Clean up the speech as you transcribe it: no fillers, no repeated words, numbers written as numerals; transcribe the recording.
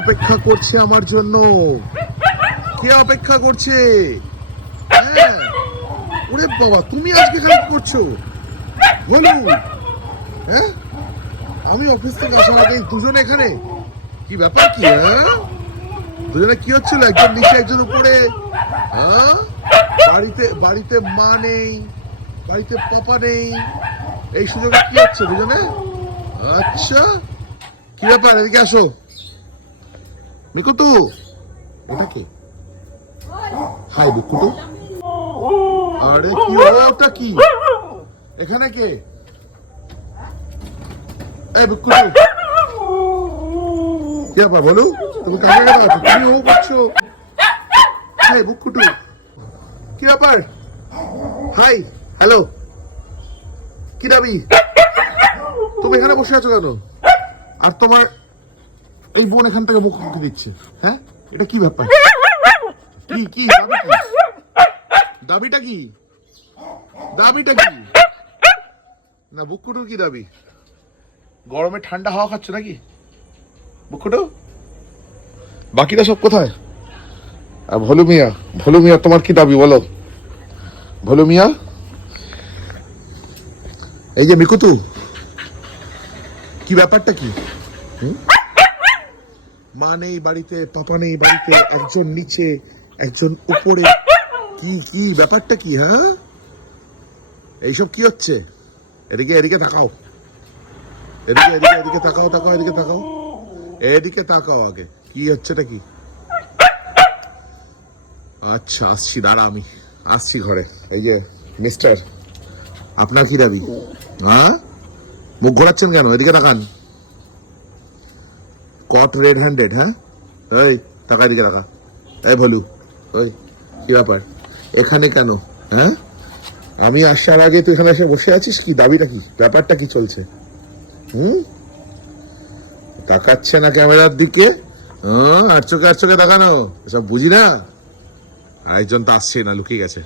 অপেক্ষা করছে আমার জন্য? কে অপেক্ষা করছে? হ্যাঁ, ওরে বাবা, তুমি আজকে খারাপ করছো বলু? হ্যাঁ, আমি অফিস থেকে আসার আগে দুজনে এখানে, কি ব্যাপার কি? হ্যাঁ, দুজনে কি হচ্ছিল? একজন নিচে একজন উপরে। হ্যাঁ, বাড়িতে বাড়িতে মা নেই, বাড়িতে পাপা নেই, এই সুযোগে কি হচ্ছে দুজনে? আচ্ছা, কি ব্যাপার? এদিকে আসো মিকুটু। ওটা কে? হাই বিকুটু। আরে কি ওটা কি? এখানে কে? এই বিকুটু, কি ব্যাপার বলো? তুমি কাকে ডাকছো? তুমি ও করছো? হাই বিকুটু, কি ব্যাপার? হাই, হ্যালো, কি দাবি? তুমি এখানে বসে আছো কেন? আর তোমার এই বোন এখান থেকে মুখ মুখে দিচ্ছে। হ্যাঁ, এটা কি ব্যাপার? কি কি দাবি কি? দাবিটা কি? দাবিটা কি? না বুকুটুর কি দাবি? গরমে ঠান্ডা হাওয়া খাচ্ছ নাকি বুকুটু? বাকিরা সব কোথায়? আর ভলু মিয়া, ভলু মিয়া তোমার কি দাবি বলো? ভলু মিয়া, এই যে মিকুতু, কি ব্যাপারটা কি? মা নেই বাড়িতে, পাপা নেই বাড়িতে, একজন নিচে একজন উপরে, কি কি ব্যাপারটা কি? হ্যাঁ, এইসব কি হচ্ছে? এদিকে এদিকে তাকাও, এদিকে এদিকে এদিকে তাকাও, তাকাও এদিকে তাকাও, এদিকে তাকাও আগে, কি হচ্ছেটা কি? আচ্ছা আসছি, দাঁড়া আমি আসছি ঘরে। এই যে মিস্টার, আপনার কি দাবি? হ্যাঁ, মুখ ঘোরাচ্ছেন কেন? এদিকে তাকান। Caught red handed? হ্যাঁ, এই তাকা, এদিকে তাকা। এই ভলু, ওই কি ব্যাপার এখানে কেন? হ্যাঁ, আমি আসার আগে তুই এখানে এসে বসে আছিস, কি দাবিটা কি? ব্যাপারটা কি চলছে? তাকাচ্ছে না ক্যামেরার দিকে? আর চোখে তাকানো, এসব বুঝি না। আরেকজন তো আসছে না, লুকিয়ে গেছে।